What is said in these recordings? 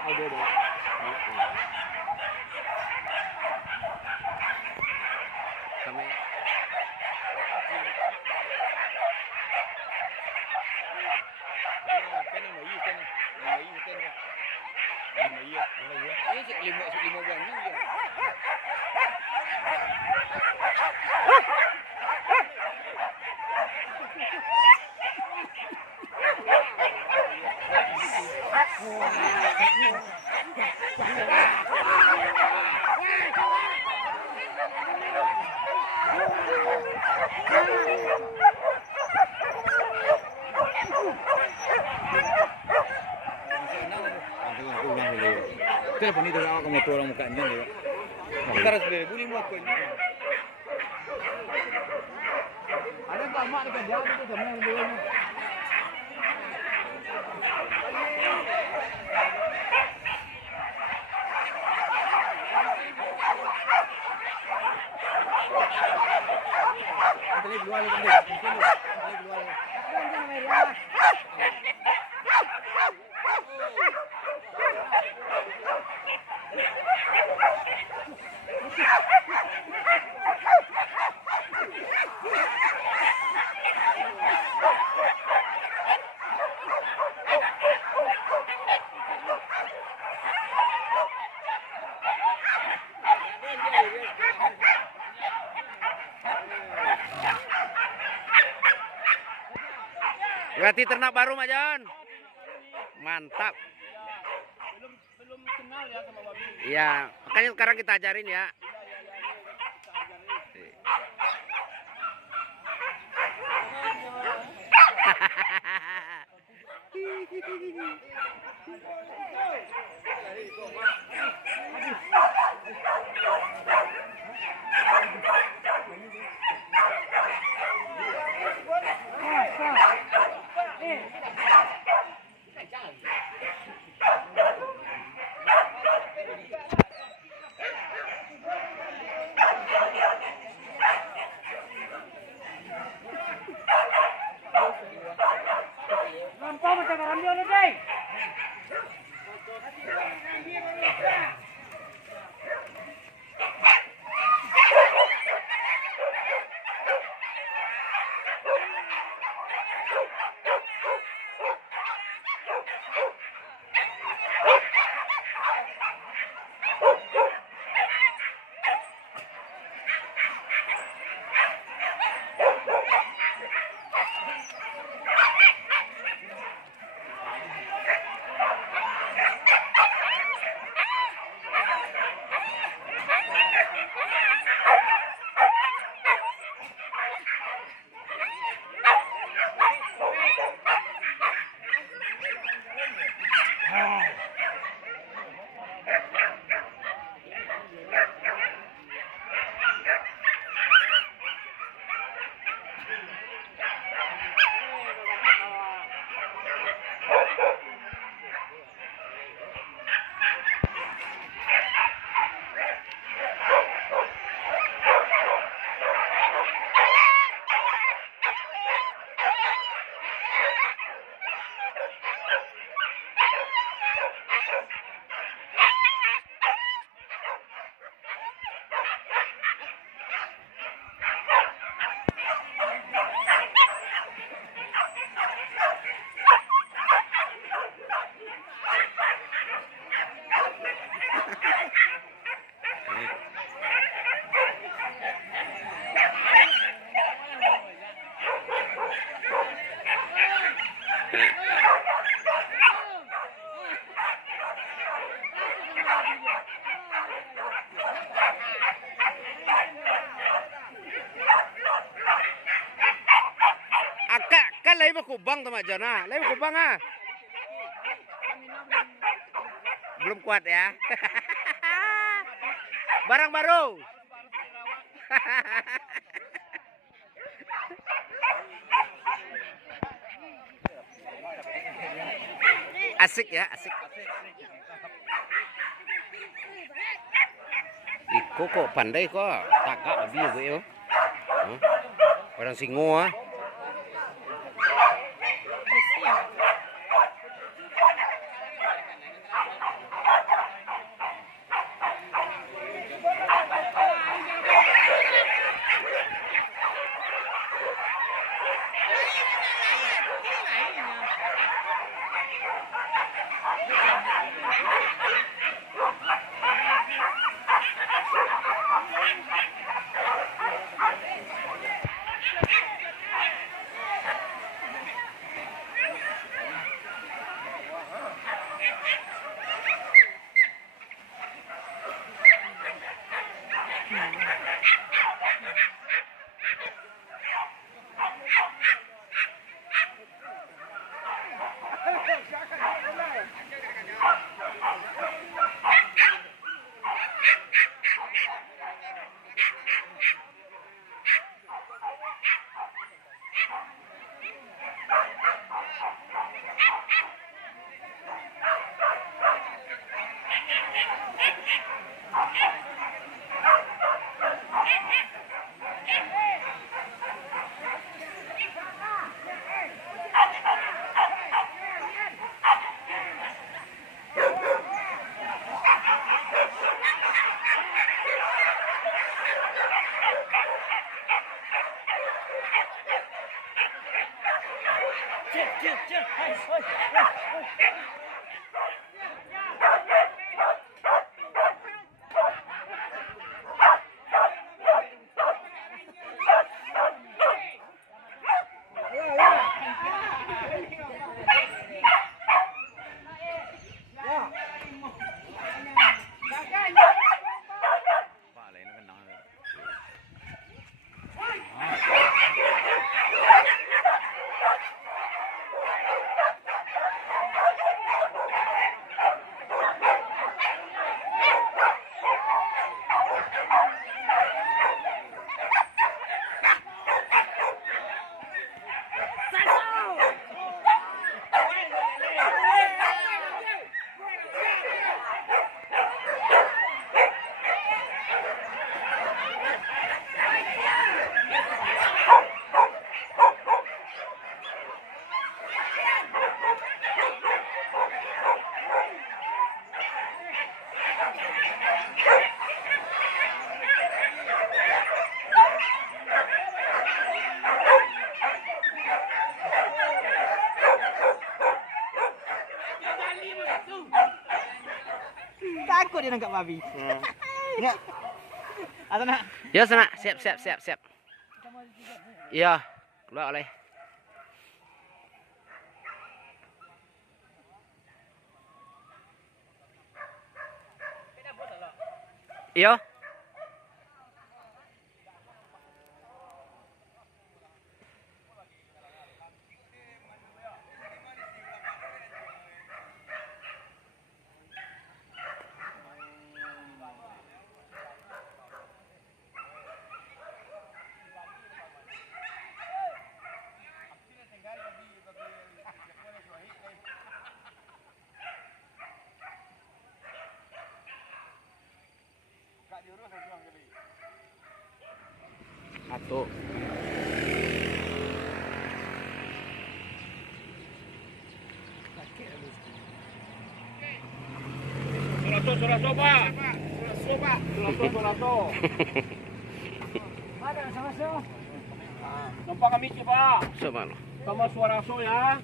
audio dulu. Kami lima bulan ni. Telepon itu awak kamu tolong mukanya dia. Terus beli boleh muat kau. Ada tak mak dekat dia itu sama dia. Antara dua lagi dia. Antara dua lagi. Berarti ternak baru Mak Jon. Mantap. Belum kenal ya sama babi. Iya, makanya sekarang kita ajarin ya. Nampak macam orang dia ni, dai. Kan lain berkubang tuh Mak Jon ah. Lain berkubang ah. Belum kuat ya. Barang baru. Asik ya, asik. Iko kok pandai kok. Takak lebih gue yo. Orang Singo ah. Pak lain kan nak. Takut dia nangkap babi. Ya. Atau nak? Ya sana, siap. Iya, keluar oleh. Iya. Satu. Surato, Pak. Surato. Ada sama-sama. Nampak kami coba. Sama. Sama suara so ya.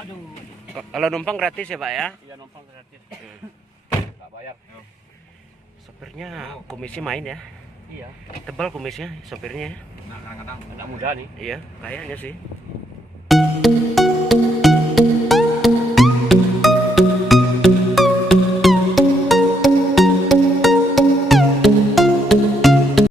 Aduh. Kalau numpang gratis ya, Pak ya? Iya, numpang gratis. Enggak bayar. Sopirnya komisi main ya? Iya. Tebal kumisnya sopirnya. Nah, kadang-kadang muda nih. Iya, kayaknya sih.